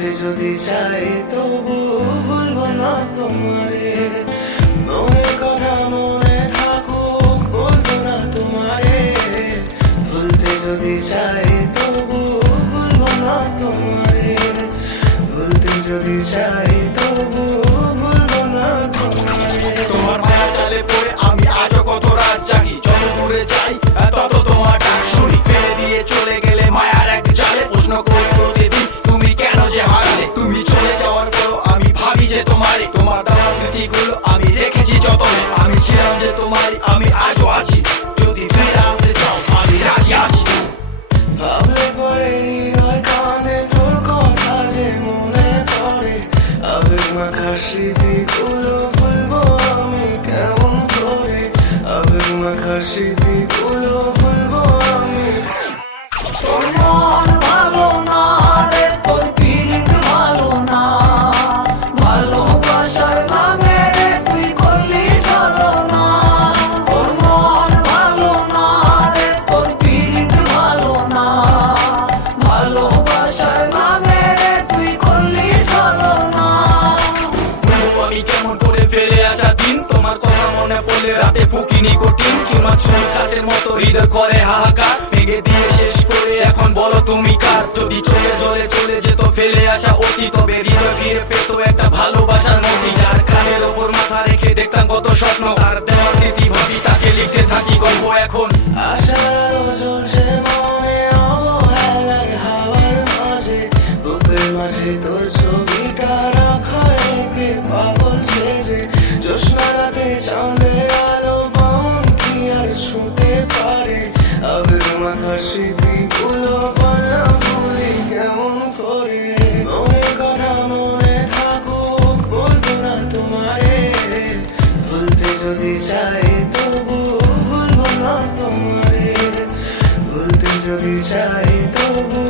ভুলতে যদি চাই তবু ভুলবো না তোমারে। মনের কথা মনে থাকুক বলবো না তোমারে। ভুলতে যদি চাই তবু ভুলবো না তোমারে। ভুলতে যদি চাই তবু ভুলবো না তোমারে। তোমার মায়া জালে পড়ে আমি আজও কত রাত জাগি, যত দূরে যাই তত তোমার ডাক শুনি। ফেলে দিয়ে চলে গেলে মায়ার এক জালে প্রশ্ন করি প্রতিদিন তুমি কেন যে হারলে। তুমি চলে যাওয়ার পর আমি ভাবি যে তোমারই, তোমার দেওয়া স্মৃতিগুলো আমি রেখেছি যতনে। আমি ছিলাম যে তোমারই, আমি আজও আছি, যদি ফিরে আসতে চাও আমি রাজি আছি। ভাবলে পরে হৃদয় কাঁদে তোর কথা যে মনে পড়ে। আবেগ মাখা স্মৃতিগুলো ভুলবো আমি কেমন করে। আবেগ মাখা স্মৃতিগুলো ভুলবো আমি। তোর মন ভালো না রে, তোর পিরিত ভালো না। ভালোবাসার নামে তুই করলি ছলনা। তোর মন ভালো না রে, তোর পিরিত ভালো না। ভালোবাসার নামে তুই করলি ছলনা। আমি কেমন করে ফেলে আসা দিন, তোমার কথা মনে পড়লে রাতে ফুকিনি কঠিন। চুমা চুল কাছের মতো হৃদয় করে হাহাকার, ভেঙে দিয়ে শেষ করে এখন বলো তুমি কার। যদি চোখে জলে চলে যেত ফেলে আসা অতি, তবে হৃদয় ফিরে পেত একটা ভালোবাসার নদী। যার কানের ওপর মাথা রেখে দেখতাম কত স্বপ্ন, তার দেওয়া স্মৃতি ভাবি তাকে লিখতে থাকি গল্প এখন। আশার আলো জ্বলছে মনে অবহেলার হাওয়ার মাঝে। বুকের মাঝে তোর ছবিটা রাখা এঁকে পাগল সেজে। জ্যোৎস্না রাতে চাঁদের আলো বামন কি আর ছুঁতে পারে। আবেগ মাখা স্মৃতিগুলো পাল্লা ভুলি কেমন করে। মনের কথা মনে থাকুক বলবো না তোমারে। ভুলতে যদি চাই তবু ভুলবো না তোমারে। ভুলতে যদি চাই তবু